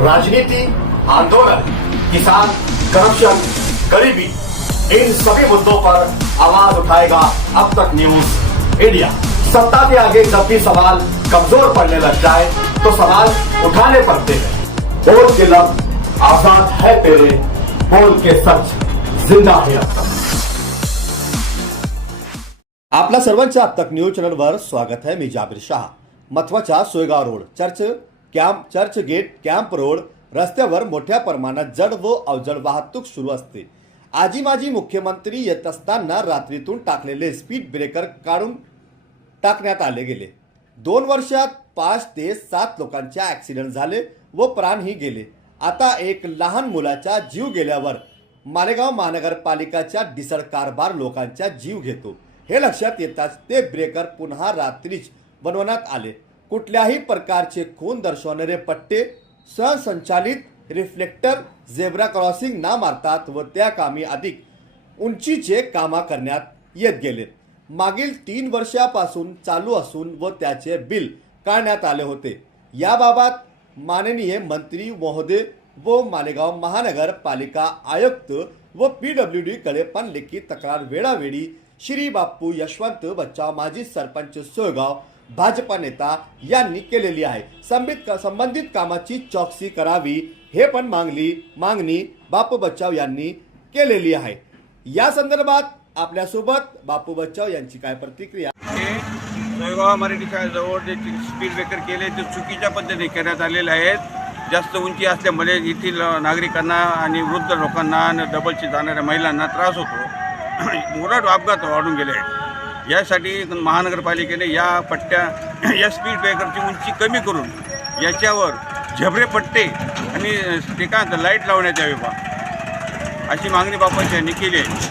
राजनीति, आंदोलन, किसान, करप्शन, गरीबी, इन सभी मुद्दों पर आवाज़ उठाएगा अब तक न्यूज़ इंडिया। सत्ता के आगे जब भी सवाल कमज़ोर पड़ने लग जाए तो सवाल उठाने पड़ते हैं। बोल के लफ्ज आज़ाद है तेरे, बोल के सच, ज़िंदा है अब तक। आपल्या सर्वांच्या अब तक न्यूज़ चॅनलवर स्वागत आहे मी जाबीर शहा। महत्वाच्या Soygaon road, church camp church gate camp road रस्त्यावर मोठ्या प्रमाणात जड व अवजड वाहतूक सुरू असते. आजी माजी मुख्यमंत्री येत असताना रात्रीतून टाकलेले स्पीड ब्रेकर काढून टाकण्यात आले गेले. दोन वर्षात पाच ते सात लोकांचे ॲक्सिडेंट झाले व प्राणही गेले. आता एक लहान मुलाचा जीव गेल्यावर मालेगाव महानगरपालिकाच्या डिसळ कारभार लोकांचा जीव घेतो. हे लक्षात येताच ते ब्रेकर पुन्हा रात्रीच बनवण्यात आले. कुठल्याही प्रकारचे खून दर्शवणारे पट्टे सहसंचालित रिफ्लेक्टर झेब्रा क्रॉसिंग ना मारतात व त्या कामी अधिक उंचीचे कामा करण्यात येत गेले. मागील तीन वर्षापासून चालू असून व त्याचे बिल काढण्यात आले होते. याबाबत माननीय मंत्री महोदय व मालेगाव महानगरपालिका आयुक्त व पी डब्ल्यू डीकडे पण लेखी तक्रार वेळावेळी श्री बाप्पू यशवंत बच्चा माजी सरपंच सोयगाव भाजपा नेता यांनी केलेली आहे. संबित संबंधित कामाची चौकशी करावी हे पण मागली मागणी बापू बच्चाव यांनी केलेली आहे. या संदर्भात आपल्यासोबत बापू बच्चाव यांची काय प्रतिक्रिया? हे सोयगाव मराठी जे स्पीड ब्रेकर केले ते चुकीच्या पद्धतीने करण्यात आलेले आहेत. जास्त उंची असल्यामुळे येथील नागरिकांना आणि वृद्ध लोकांना आणि डबलची जाणाऱ्या महिलांना त्रास होतो. मोठा अपघात वाढून गेले आहेत. यासाठी महानगरपालिकेने या पट्ट्या या स्पीड ब्रेकरची उंची कमी करून याच्यावर झबरे पट्टे आणि ते काय लाइट लावण्यात यावे बा. अशी मागणी बापाची यांनी केली आहे.